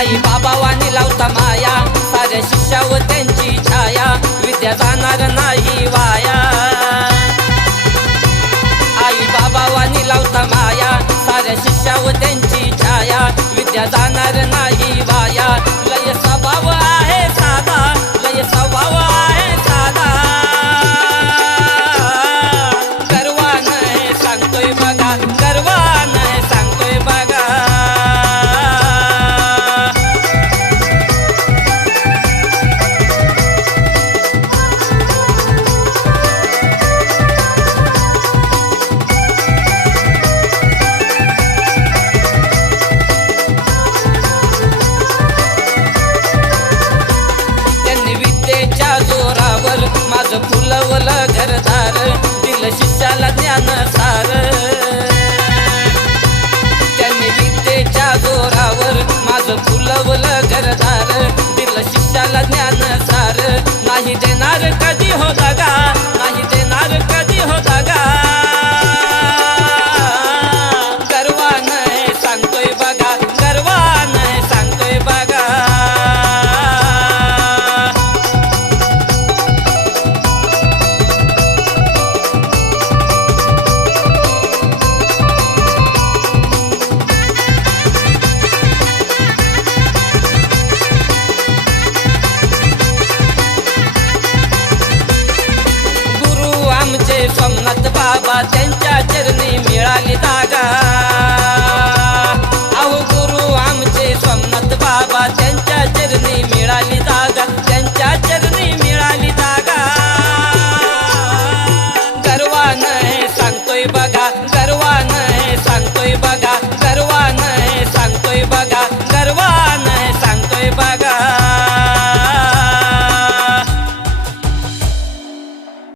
आई बाबा वाणी लावता माया, साऱ्या शिष्यावर त्यांची छाया, विद्या जाणार नाही वाया। आई बाबा वाणी लावता माया, साऱ्या शिष्यावर त्यांची छाया, विद्या जाणार नाही वाया। लय स्वभाव आहे साधा, लय स्वभाव आहे साधा, गर्वानं हे सांगतोय बघा, गर्वानं हे सांगतोय बघा। जोरावर माझं फुलवलं घरदार, दिलं शिष्याला ज्ञान सार। त्यांनी विद्येच्या जोरावर माझं फुलवलं घरदार, दिलं शिष्याला ज्ञान सार। नाही देणार कधी